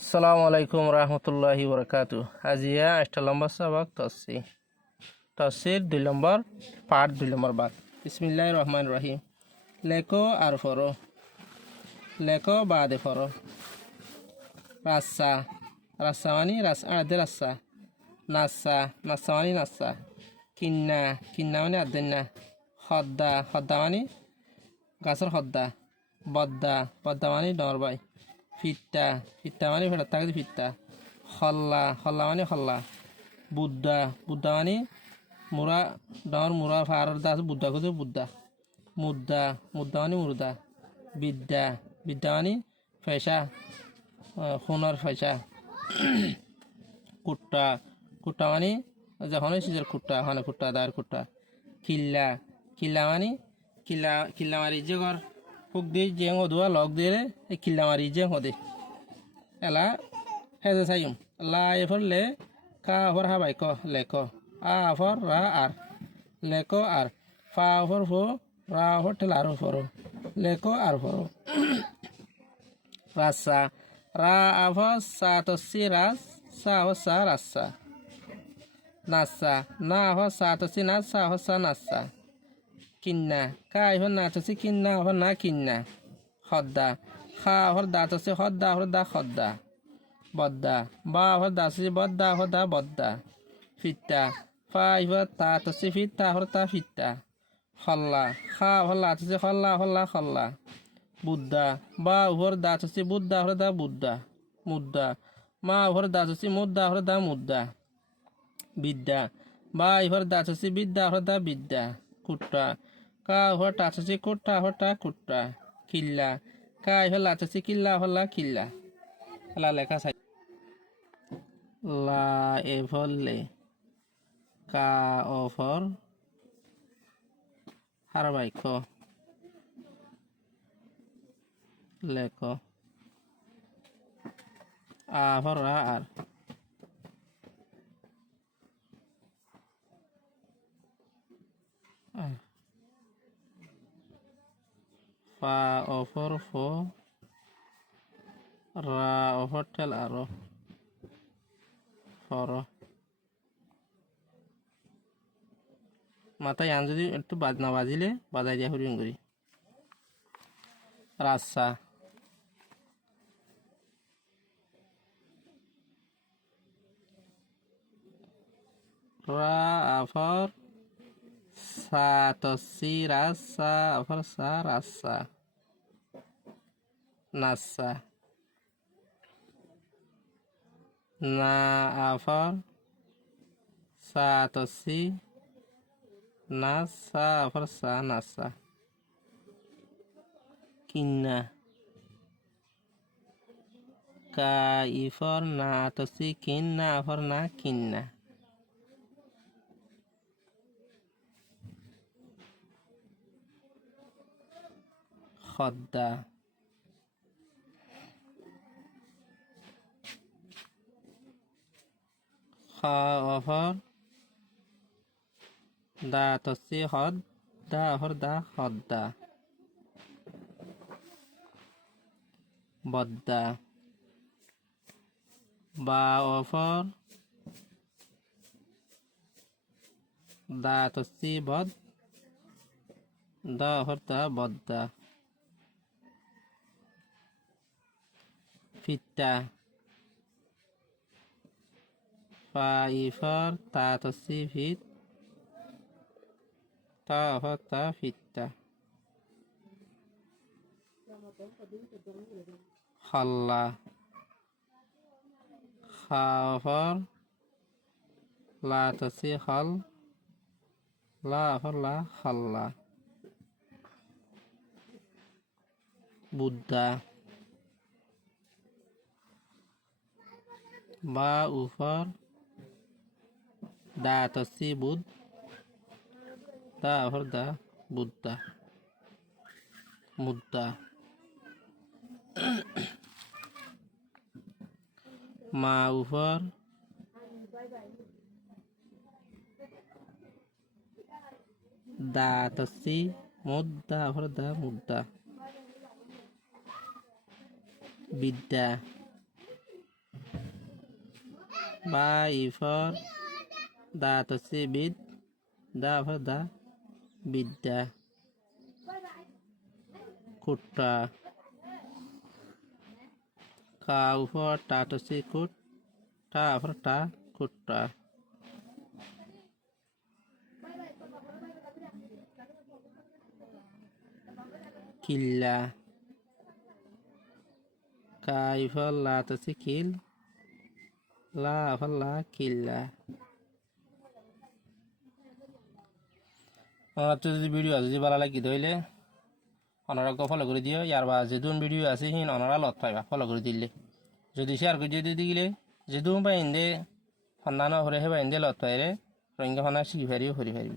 আসসালামু আলাইকুম রহমতুল্লাহি বরকাতু। আজিয়া একটা লম্বা সবক তফসির 2 নম্বর পার্ট 2 নম্বর বাদ। বিসমিল্লাহির রহমানির রহিম। লেখো আর ফরো, লেখো বাদে ফরো। রাস্সা, রাস্সা মানে আদে রাস্সা। নাসা, নাসা মানে নাসা। কিন্না, কিন্না মানে আদেন্না। হদ্দা, হদ্দা মানে গাছের হদ্দা। বদ্দা, বদ্দা মানে ডরবাই। ফিত্তা, ফিত্তা মানে ফেরত থাকে ফিত্তা। হল্লা, হল্লা মানে হল্লা। বুদ্ধা, বুদ্ধা মানে মুরা ডর মুরা ফার দা আছে বুদ্ধা খুঁজে বুদ্ধা। মুদ্দা, মুদ্দা মানে মুর্দা। বিদ্যা, বিদ্যা মানে ফেসা, সোনার ফেসা। কুট্টা, কুট্টা মানে যখন সিজের কুট্টা মানে কুট্টা দায়ের কুট্টা। কিল্লা, কিল্লা মানে কিল্লা, কিল্লা মারি যে ঘর ফুক দিয়ে যে হদুয়া লগ দিয়ে এই কিল্লা মারি যে হদে এলা হেজে সাইম লা এফর লে কা ফর হাবাই ক লেখ আ ফর রা আর লেখ আর ফা ফর ফো রা ফর টেল আর ফরো লেখ আর ফরো। রাসা, রা আফর সা তসি রাস সা হর সা রাসা। নাসা, না হর সা তসি নাস সা হর সা নাসা। কিন্না, কা হর না তসি কিন্না হর না কিন্না। হদ্দা, খা হর দা তসি হদ্দা হর দা খদ্দা। বদ্দা, বা হর দা তসি বদ্দা হর দা বদ্দা। ফিত্তা, ফা হর তা তসি ফিত্তা হর তা ফিত্তা। হল্লা, খা হল্লা তসি হল্লা হল্লা হল্লা। বুদ্ধা, বা হর দা তসি বুদ্ধা হর দা বুদ্ধা। মুদ্দা, মা হর দা তসি মুদ্দা হর দা মুদ্দা। বিদ্যা, বা হর দা তসি বিদ্যা হর দা বিদ্যা। কুট্টা, কা হর টা তসি কুট্টা হর টা কুট্টা। কিল্লা, কা হর লা তসি কিল্লা হর লা কিল্লা। এলা লেখা চাই লা এফর লে কা অফর হার বাক্য লেখ আ ফর রা আর ফা অফর ফো রা অফর টেল আর ফর। মাথায় আন যদি একটু না বাজিলে বাজাই দিয়া হরিণ করি। রাস্সা, রা আফর সা তসি রাসা আফর সা রাসা। নাসা, না আফর সা তসি নাসা আফর সা নাসা। কিন্না, কা ইফর না তসি কিন্না আফর না কিন্না। খদ্দা, খা অফর দা তসি হদ দা অফর দা খদ্দা। বদ্দা, বা অফর দা তসি বদ দা অফর দা বদ্দা। ফিত্তা, ফা ইফর তা তসি ফিত তা অফর তা ফিত্তা। হল্লা, খা অফর লা তসি হল লা অফর লা হল্লা। বুদ্ধা, বা উফর দা তসি বুধ দা অফর দা বুদ্ধা। মুদ্দা, মা উফর দা তসি মুদ্দা অফর দা মুদ্দা। বিদ্যা, বা ইফর দাঁত হচ্ছে বিদ দা ফর দা বিদ্যা কুট্টা কা উপর টাট হচ্ছে কুট টা ফর টা কুট্টা কিল্লা কাই ফর লাত হচ্ছে কিল লা ফর লা কিল্লা। আমার তো যদি ভিডিও আছে যদি ভালো লাগে তাহলে অনারাকে ফলো করে দিও ইয়ার বা যেদুন ভিডিও আছে হিন অনারা লত পাইবা ফলো করে দিলে যদি শেয়ার করে যদি দিলে যেদুন পাই ইন্দে সন্ধান হরে হেবা ইন্দে লত পাইরে রঙা ফানা শিখি পারিও হরি পারিব।